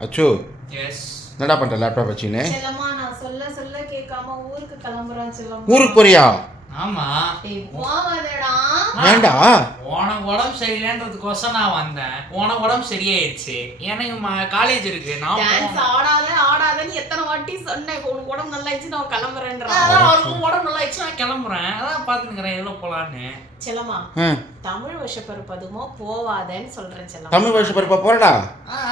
அச்சு எஸ் என்னடா பண்ற லேப்டாப் செல்லம்மா நான் சொல்ல சொல்ல கேட்காம ஊருக்கு கிளம்புறேன் செல்லம் ஊருக்கு போறியா? ஆமா. ஏய் ஏன்டா? உனக்கு உடம்பு சரியில்லைன்றதுக்கோசம் நான் வந்தேன். உனக்கு உடம்பு சரியாயிடுச்சு எனக்கு காலேஜ் இருக்கு. நான் டான்ஸ். ஆடாத ஆடாதன்னு எத்தனை வாட்டி சொன்னேன். இப்போ உனக்கு உடம்பு நல்லா ஆயிடுச்சு நான் கிளம்புறேன்ற அதான் அவருக்கு உடம்பு நல்லா ஆயிடுச்சு நான் கிளம்புறேன். அதான் பாத்துக்கிறேன் எவ்வளோ போலான்னு. செல்லம்மா தமிழ் வருஷப்பருப்பதுமோ போவாதேன்னு சொல்றேன் செல்லம் தமிழ் வருஷ பருப்பா போறடா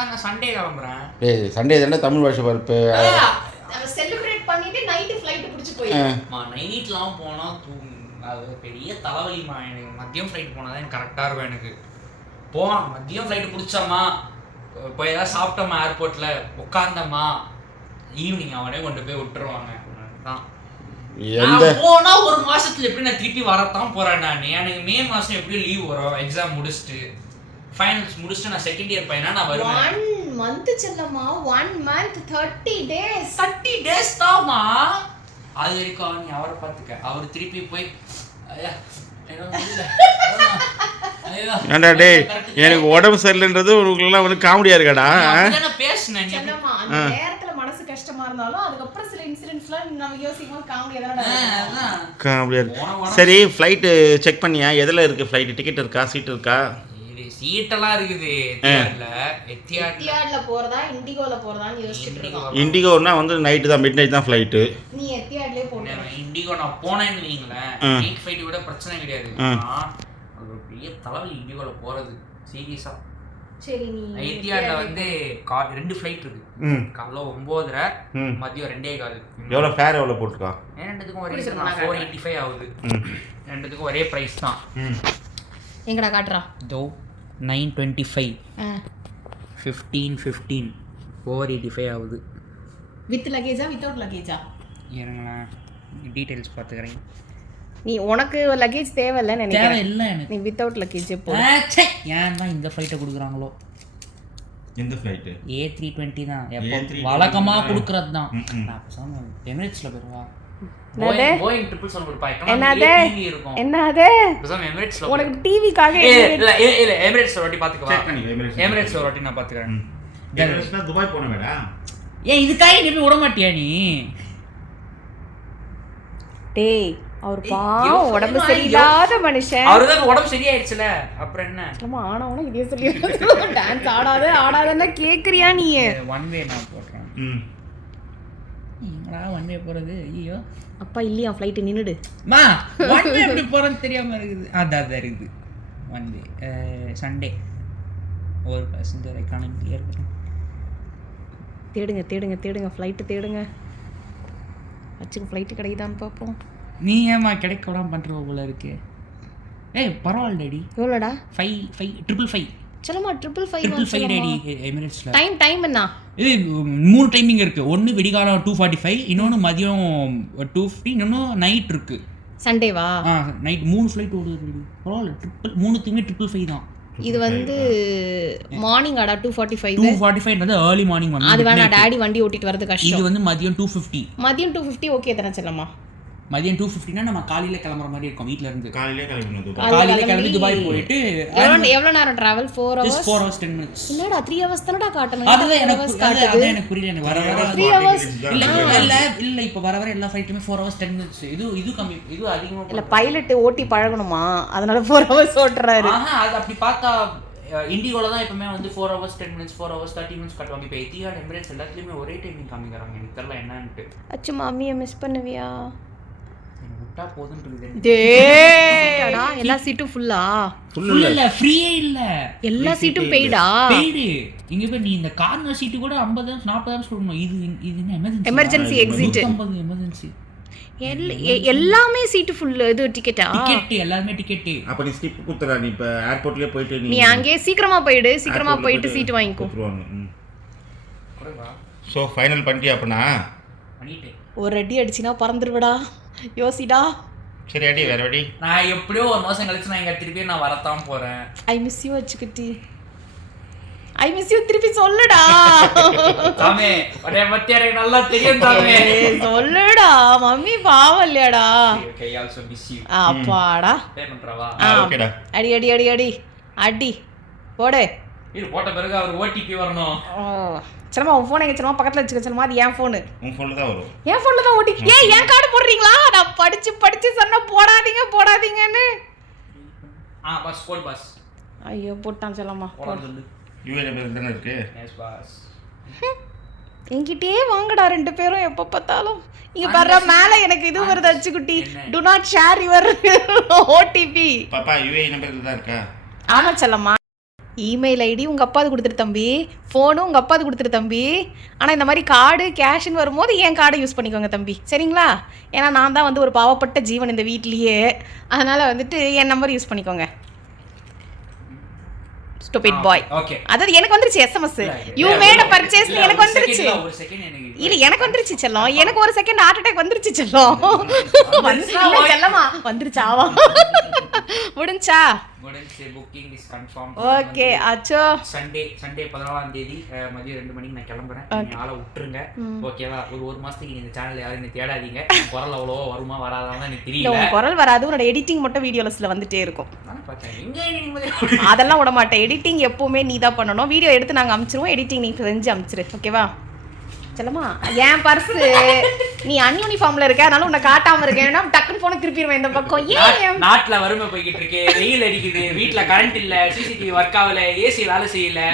நான் சண்டே கிளம்புறேன். டேய் சண்டே தானே தமிழ் வருஷ பருப்பு செலிப்ரேட் பண்ணிட்டு நைட்டு ஃப்ளைட் பிடிச்சு போய் நைட்லாம் போனால் தூ அது பெரிய தலைவலிமா எனக்கு மதியம் ஃப்ளைட் போனால் தான் எனக்கு கரெக்டாக இருக்கும் எனக்கு. போவோம் மதியம் ஃப்ளைட்டு பிடிச்சோமா போய் ஏதாவது சாப்பிட்டோமா ஏர்போர்ட்டில் உட்காந்தோமா ஈவினிங் அவனே கொண்டு போய் விட்டுருவாங்க. தான் போனா ஒரு மாசத்துல எப்படி நான் திருப்பி வரத்தான் போறேன் நான்? எனக்கு மே மாசம் எப்படியும் லீவ் வரும். எக்ஸாம் முடிச்சுட்டு. ஃபைனல்ஸ் முடிச்சுட்டு நான் செகண்ட் இயர் பையனா நான் வருவேன். ஒன் மந்த் செல்லம்மா. One month thirty days thirty days தான்மா அது வரைக்கும் நீ அவரை பார்த்துக்க. அவர் திருப்பி போய் டேய். எனக்கு உடம்பு சரியில்லைன்றது உங்களுக்குலாம் வந்து காமெடியா இருக்காடா நீ ஆ? அப்படிதானே பேசுன நீ அப்படி- செல்லம்மா அந்த நேரத்துல மனசு கஷ்டமா இருந்தாலும் அதுக்கப்புறம் சில இன்சிடென்ட்ஸ்லாம் நம்ம யோசிக்கும் காமெடியா சரி ஃப்ளைட்டு செக் பண்ணியா? எதில் இருக்கு ஃப்ளைட் டிக்கெட் இருக்கா? சீட் இருக்கா? இது சீட்டெல்லாம் இருக்குது எத்தியாட்ல போறதா இண்டிகோல போறதான்னு யோசிச்சுட்டு இருக்கோம். இண்டிகோனா வந்து நைட்டு தான் மிட் நைட் தான் ஃப்ளைட்டு நீ எத்தியாட்லயே போட்டு இண்டிகோ நான் போனேன்னு வைங்களேன். நைட் ஃபிளைட் விட பிரச்சனை கிடையாது. ஒரு பெரிய தலைவலி இண்டிகோல போறது சீரியஸா சரி நீ எத்தியாட்ல வந்து கா ரெண்டு ஃப்ளைட் இருக்கு. காலைல ஒம்போதரை ம். மதியம் ரெண்டே கால். எவ்வளோ ஃபேர் எவ்வளோ போட்டிருக்கா? ரெண்டுத்துக்கும் ஒரே ஃபோர் எயிட்டி ஃபைவ் ஆகுது. ம். ரெண்டுத்துக்கும் ஒரே ப்ரைஸ் தான். எங்கடா காட்டுறா? தோ nine twenty five. Fifteen fifteen four eighty five ஆகுது. வித் லக்கேஜா வித்தவுட் லக்கேஜா இருங்களேன். டீட்டெயில்ஸ் பார்த்துக்கிறேன். நீ உனக்கு லக்கேஜ் தேவையில்ல நினைக்கிறேன். எனக்கு. நீ வித்தவுட் லக்கேஜ் போ. ஏன் தான் இந்த ஃப்ளைட்டை கொடுக்குறாங்களோ? எந்த ஃப்ளைட்டு ஏ த்ரீ டுவெண்ட்டி தான். எப்போ? A320 வழக்கமாக கொடுக்குறது தான். நான் எமிரேட்ஸில் போயிருவா. உனக்கு டிவிக்காக இல்ல இல்ல இல்ல எமிரேட்ஸ் ஒரு வாட்டி பாத்துக்கவா? Check பண்ணிக்கோ, Emirates. எமிரேட்ஸ் ஒரு வாட்டி நான் பாத்துக்கிறேன். எமிரேட்ஸ்னா துபாய் போன வேடா ஏன் இதுக்காக நீ போய் விட மாட்டியா நீ? டேய் அவர் பாவம் உடம்பு? சரியில்லாத மனுஷன். அவருதான் உடம்பு சரியாயிடுச்சுல அப்புறம் என்ன? ஆனவனும் இதே சொல்லி டான்ஸ் ஆடாத ஆடாதன்னா கேக்குறியா நீ? ஒன் வே நான் போடுறேன். எங்கடா ஒன் வே போறது? ஐயோ அப்பா இல்லையா ஃப்ளைட் நின்னுடு. மா ஒன் வே எப்படி போறேன்னு தெரியாம இருக்குது. அதான் அதான் இருக்குது. ஒன் வே சண்டே ஒரு பேசஞ்சர் எக்கானமி இருக்கட்டும் தேடுங்க தேடுங்க தேடுங்க. ஃப்ளைட்டு தேடுங்க. வச்சுங்க ஃப்ளைட்டு கிடைக்குதான்னு பார்ப்போம். நீ ஏமா கிடைக்க விடாம பண்ற போல இருக்கு? ஏய் பரவாயில்ல டேடி எவ்வளோடா? ஃபைவ் ஃபைவ் ட்ரிபிள் ஃபைவ் சொல்லுமா triple triple five five daddy எமிரேட்ஸில் time time என்ன இது மூணு டைமிங் இருக்கு. ஒன்று விடிகாலம் டூ ஃபார்ட்டி ஃபைவ் இன்னொன்று மதியம் டூ ஃபிஃப்டி இன்னொன்று நைட் இருக்கு. சண்டேவா ஆ நைட் மூணு ஃப்ளைட் ஓடுது பரவாயில்ல ட்ரிபிள் மூணுத்துக்குமே ட்ரிபிள் ஃபைவ் தான். இது வந்து மார்னிங் ஆடா two forty five two forty five வந்து ஏர்லி மார்னிங் அது வேணாம் டாடி வண்டி ஓட்டிட்டு வரது இது கஷ்டம் வந்து மதியம் டூ ஃபிஃப்டி மதியம் டூ ஃபிஃப்டி ஓகே தானே செல்லம்மா? மதியம் டூ ஃபிஃப்டினா நம்ம காலையில கிளம்புற மாதிரி இருக்கும் வீட்ல இருந்து. காலையிலே துபாய். காலையில கிளம்பி கிளம்பி துபாய் போயிட்டு எவ்வளோ நேரம் travel four hours four hours ten minutes என்னடா த்ரீ ஹவர்ஸ் தானடா காட்டணும்? அதுதான் எனக்கு அதான் எனக்கு புரியல எனக்கு வர வர த்ரீ ஹவர்ஸ் இல்ல இல்ல இல்ல. இப்போ வர வர எல்லா ஃப்ளைட்டுமே ஃபோர் ஹவர்ஸ் டென் மினிட்ஸ் இது இது கம்மி இது அதிகமா இல்ல பைலட் ஓட்டி பழகணுமா? அதனால ஃபோர் ஹவர்ஸ் ஓட்டுறாரு. ஆஹா அது அப்படி பார்த்தா இண்டிகோல தான் எப்பவுமே வந்து four hours ten minutes four hours thirty minutes காட்டுவாங்க. இப்போ எத்தியாட் எமிரேட்ஸ் எல்லாத்துலேயுமே ஒரே டைமிங் காமிக்கிறாங்க எனக்கு தெரியல என்னன்ட்டு. அச்சு மம்மியை மிஸ் பண்ணுவியா? விட்டா போதுன்றது டேடா எல்லா சீட்டும் ஃபுல்லா ஃபுல் இல்ல. ஃப்ரீயே இல்ல எல்லா சீட்டும் பெய்டா பெய்டு இங்க போய் நீ இந்த கார்னர் சீட்டு கூட ஐம்பது நாற்பது சொல்லணும். இது இது என்ன எமர்ஜென்சி எமர்ஜென்சி எக்ஸிட் ஐம்பது எமர்ஜென்சி எல்லாமே சீட்டு ஃபுல் இது டிக்கெட்டா டிக்கெட் எல்லாருமே டிக்கெட் அப்போ நீ ஸ்லிப் கொடுத்துறா நீ இப்போ ஏர்போர்ட்லேயே போயிட்டு நீ அங்கேயே சீக்கிரமா போயிடு. சீக்கிரமா போயிட்டு சீட் வாங்கிக்கோ. ஸோ ஃபைனல் பண்ணிட்டியா அப்பனா? பண்ணிட்டேன். ஒரு அடி அடிச்சினா பறந்துருவடா. யோசிடா. சரி அடி வேற அடி நான் எப்படியோ ஒரு மாசம் கழிச்சு நான் இங்க திருப்பி நான் வரத்தான் போறேன். ஐ மிஸ் யூ வச்சுக்கிட்டி ஐ மிஸ் யூ திருப்பி சொல்லுடா. சாமி உடைய பத்தி எனக்கு நல்லா தெரியும் சாமி சொல்லுடா. மம்மி பாவம் இல்லையாடா. ஓகே ஆல்சோ மிஸ் யூ அப்பாடா. பே பண்றவா? ஓகேடா அடி அடி அடி அடி. அடி. போடு. இது போட்ட பிறகு அவர் ஓடிபி வரணும். ஓ. சிலமா உன் ஃபோன் எங்க சிலமா பக்கத்துல வச்சுக்க சிலமா அது என் ஃபோனு உன் ஃபோனில் தான் வரும். என் ஃபோன்ல தான் ஓட்டி ஏன் என் கார்டு போடுறீங்களா? நான் படிச்சு படிச்சு சொன்ன போடாதீங்க போடாதீங்கன்னு. ஆ பஸ் போடு பஸ் ஐயோ போட்டான் செல்லம்மா போட சொல்லு. யூஏ நம்பர் தானே இருக்கு? எஸ் பாஸ் என்கிட்டயே வாங்கடா ரெண்டு பேரும் எப்போ பார்த்தாலும். இங்க பாரு மேல எனக்கு இது வருது அச்சு குட்டி do not share your OTP பாப்பா யூஏ நம்பர் தான் இருக்கா? ஆமா செல்லம்மா இமெயில் ஐடி உங்கள் அப்பாது கொடுத்துரு தம்பி. ஃபோனும் உங்கள் அப்பாது கொடுத்துரு தம்பி. ஆனால் இந்த மாதிரி கார்டு கேஷ்னு வரும்போது என் கார்டை யூஸ் பண்ணிக்கோங்க தம்பி? சரிங்களா? ஏன்னா நான் தான் வந்து ஒரு பாவப்பட்ட ஜீவன் இந்த வீட்லேயே. அதனால் வந்துட்டு என் நம்பர் யூஸ் பண்ணிக்கோங்க. ஸ்டூபிட் பாய் அதாவது எனக்கு வந்துருச்சு SMS you made a purchase எனக்கு வந்துருச்சு. இல்ல எனக்கு வந்துருச்சு செல்லம். எனக்கு ஒரு செகண்ட் ஹார்ட் அட்டாக் வந்துருச்சு செல்லம். செல்லமா வந்துருச்சாவா முடிஞ்சா? முடிஞ்சு புக்கிங் இஸ் கன்ஃபார்ம் ஓகே அச்சோ. சண்டே சண்டே பதினாலாம் தேதி மதியம் ரெண்டு மணிக்கு நான் கிளம்புறேன். நீங்க ஆளை விட்டுருங்க. ஓகேவா? ஒரு ஒரு மாசத்துக்கு நீங்க இந்த சேனல் யாரும் என்னை தேடாதீங்க. குரல் அவ்வளோ வருமா வராதான்னு எனக்கு தெரியல. குரல் வராது. உன்னோட எடிட்டிங் மட்டும் வீடியோஸ்ல வந்துட்டே இருக்கும். அதெல்லாம் விட மாட்டேன். எடிட்டிங் எப்பவுமே நீ தான் பண்ணணும். வீடியோ எடுத்து நாங்க அனுப்பிச்சிருவோம் எடிட்டிங் நீ செஞ்சு அனுப்பிச்சிரு ஓகேவா செல்லமா என் பர்ஸ் நீ அன்யூனிஃபார்ம்ல இருக்க அதனால உன்னை காட்டாம இருக்கேன் டக்குன்னு போன திருப்பிடுவேன் இந்த பக்கம். ஏன் நாட்- நாட்டுல வறுமை போய்கிட்டு இருக்கு. வெயில் அடிக்குது. வீட்ல கரண்ட் இல்ல. சிசிடிவி ஒர்க் ஆகல. ஏசி வேலை செய்யல.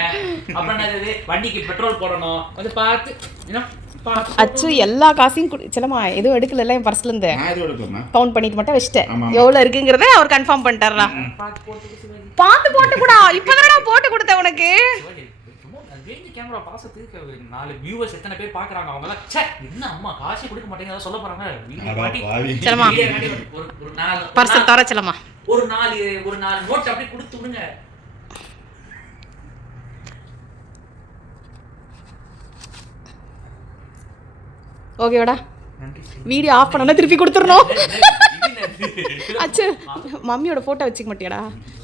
அப்புறம் என்னது வண்டிக்கு பெட்ரோல் போடணும். வந்து பார்த்து அச்சு எல்லா காசையும் குடு செல்லமா எதுவும் எடுக்கல என் பர்ஸ்ல இருந்து. கவுண்ட் பண்ணிட்டு மட்டும் வச்சுட்டேன். எவ்வளவு இருக்குங்கிறத அவர் கன்ஃபார்ம் பண்ணிட்டாரா பார்த்து போட்டு சிவாஜி. பார்த்து போட்டு கூட இப்பதானடா போட்டு கொடுத்தேன் உனக்கு. ரேஞ்சு கேமரா பாசத்துக்கு நாலு வியூவர்ஸ் எத்தனை பேர் பாக்குறாங்க? அவங்க எல்லாம் ச்சே என்ன அம்மா காசு கொடுக்க மாட்டேங்க சொல்ல போறாங்க. ஒரு ஒரு நாலு ஒரு நாலு ஒரு நாலு நோட் அப்படியே கொடுத்து விடுங்க. ஓகேவாடா வீடியோ ஆஃப் பண்ணனா திருப்பி கொடுத்துடணும். அச்சு மம்மியோட போட்டோ வச்சுக்க மாட்டியாடா?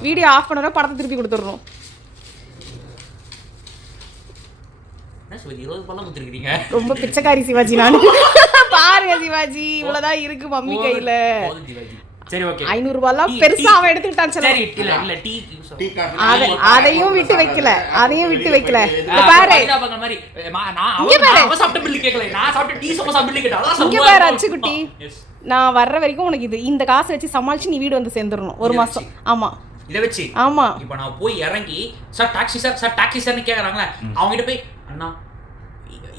வீடியோ ஆஃப் பண்ணனா படத்தை திருப்பி கொடுத்துடணும் என்ன சிவாஜி இருபது பழம் கொடுத்துருக்கீங்க ரொம்ப பிச்சைக்காரி சிவாஜி நான் பாருங்க சிவாஜி இவ்வளவுதான் இருக்கு மம்மி கையில சரி ஓகே ஐநூறு ரூபாய்லாம் பெருசா. அவன் எடுத்துக்கிட்டான். சரி இல்ல இல்ல டீ அதையும் விட்டு வைக்கல அதையும் விட்டு வைக்கல இங்க பாரு மாதிரி அவன் நான் அவன் சாப்பிட்ட பில்லு கேட்கல நான் சாப்பிட்ட டீ சமோசா பில்லு அதான் இங்க. பாரு அச்சுக்குட்டி Yes. நான் வர்ற வரைக்கும் உனக்கு இது இந்த காசை வச்சு சமாளிச்சு நீ வீடு வந்து சேர்ந்துடணும் ஒரு மாசம் ஆமா இதை வச்சு. ஆமா. இப்போ நான் போய் இறங்கி sir taxi sir sir taxi சார்னு கேட்குறாங்களே அவங்ககிட்ட போய் அண்ணா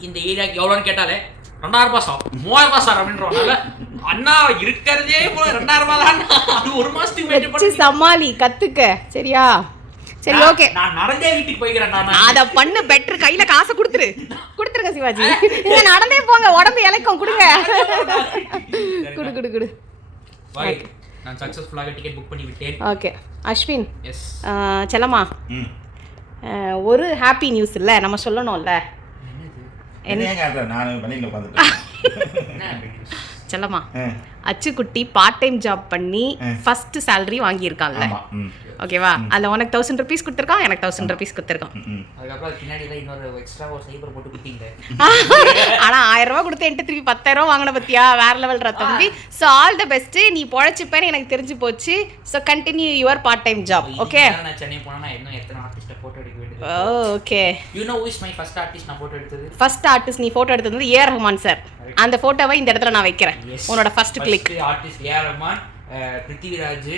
இந்த ஏரியாக்கு எவ்வளோன்னு கேட்டாலே ரெண்டாயிரம் ரூபாய் சார் மூவாயிரம் ரூபாய் சார் அப்படின்றவனால அண்ணா இருக்கிறதே போல ரெண்டாயிரம் ரூபாய் தான் அது ஒரு மாசத்துக்கு பண்ணி. சமாளி கத்துக்க. சரியா? சரி ஓகே. நான் நடந்தே வீட்டுக்கு போய்க்கிறேன் நான் அத பண்ணு பெட்டர் கையில காசை கொடுத்துரு. கொடுத்துருங்க சிவாஜி. இல்ல நடந்தே போங்க உடம்பு இலைக்கும் கொடுங்க. குடு குடு குடு. நான் சக்ஸஸ்ஃபுல்லாக டிக்கெட் புக் பண்ணி விட்டேன். ஓகே அஸ்வின். எஸ் செல்லம்மா. ஒரு ஹாப்பி நியூஸ் இல்ல நம்ம சொல்லணும்ல. செல்லம்மா. அச்சுக்குட்டி பார்ட் டைம் ஜாப் பண்ணி ஃபர்ஸ்ட் ஆமா. ம். ஓகேவா? அதுல உனக்கு தௌசண்ட் ருபீஸ் கொடுத்துருக்கான் எனக்கு தௌசண்ட் ருபீஸ் கொடுத்துருக்கான். ம், ம். அதுக்கப்புறம் அது பின்னாடி எல்லாம் இன்னொரு எக்ஸ்ட்ரா ஒரு சைபர் போட்டு குட்டிங்க. ஆனா ஆயிரம் ரூபாய் கொடுத்து என்கிட்ட திருப்பி பத்தாயிரம் வாங்கின பத்தியா? வேற லெவல்ரா தம்பி. ஸோ ஆல் த பெஸ்ட் நீ பொழைச்சிப்பேன்னு எனக்கு தெரிஞ்சு போச்சு. So continue your part time job okay நான் சென்னை போனா நான் இன்னும் எத்தனை ஆர்டிஸ்ட போட்டோ எடுக்க வேண்டியது okay you know is my first artist நான் போட்டோ எடுத்தது? ஃபர்ஸ்ட் ஆர்டிஸ்ட் நீ போட்டோ எடுத்தது ஏ ரஹ்மான் சார் அந்த போட்டோவை இந்த இடத்துல நான் வைக்கிறேன். உன்னோட first click artist A Rahman Prithviraj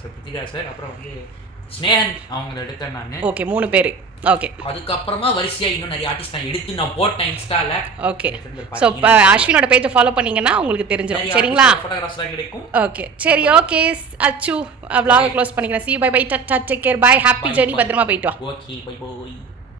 so Prithviraj sir அப்புறம் வந்து ஸ்னேகன் அவங்கள எடுத்தேன் நான். ஓகே மூணு பேர். ஓகே. அதுக்கப்புறமா வரிசையா இன்னும் நிறைய ஆர்டிஸ்ட் நான் எடுத்து நான் போட்டேன் இன்ஸ்டால. ஓகே. ஸோ இப்போ அஸ்வினோட பேஜை ஃபாலோ பண்ணீங்கன்னா உங்களுக்கு தெரிஞ்சிடும் சரிங்களா? கிடைக்கும். ஓகே. சரி ஓகே. அச்சு vlog க்ளோஸ் பண்ணிக்கிறேன். See bye bye டட் take care bye happy journey பத்திரமா போயிட்டு வா. Okay bye by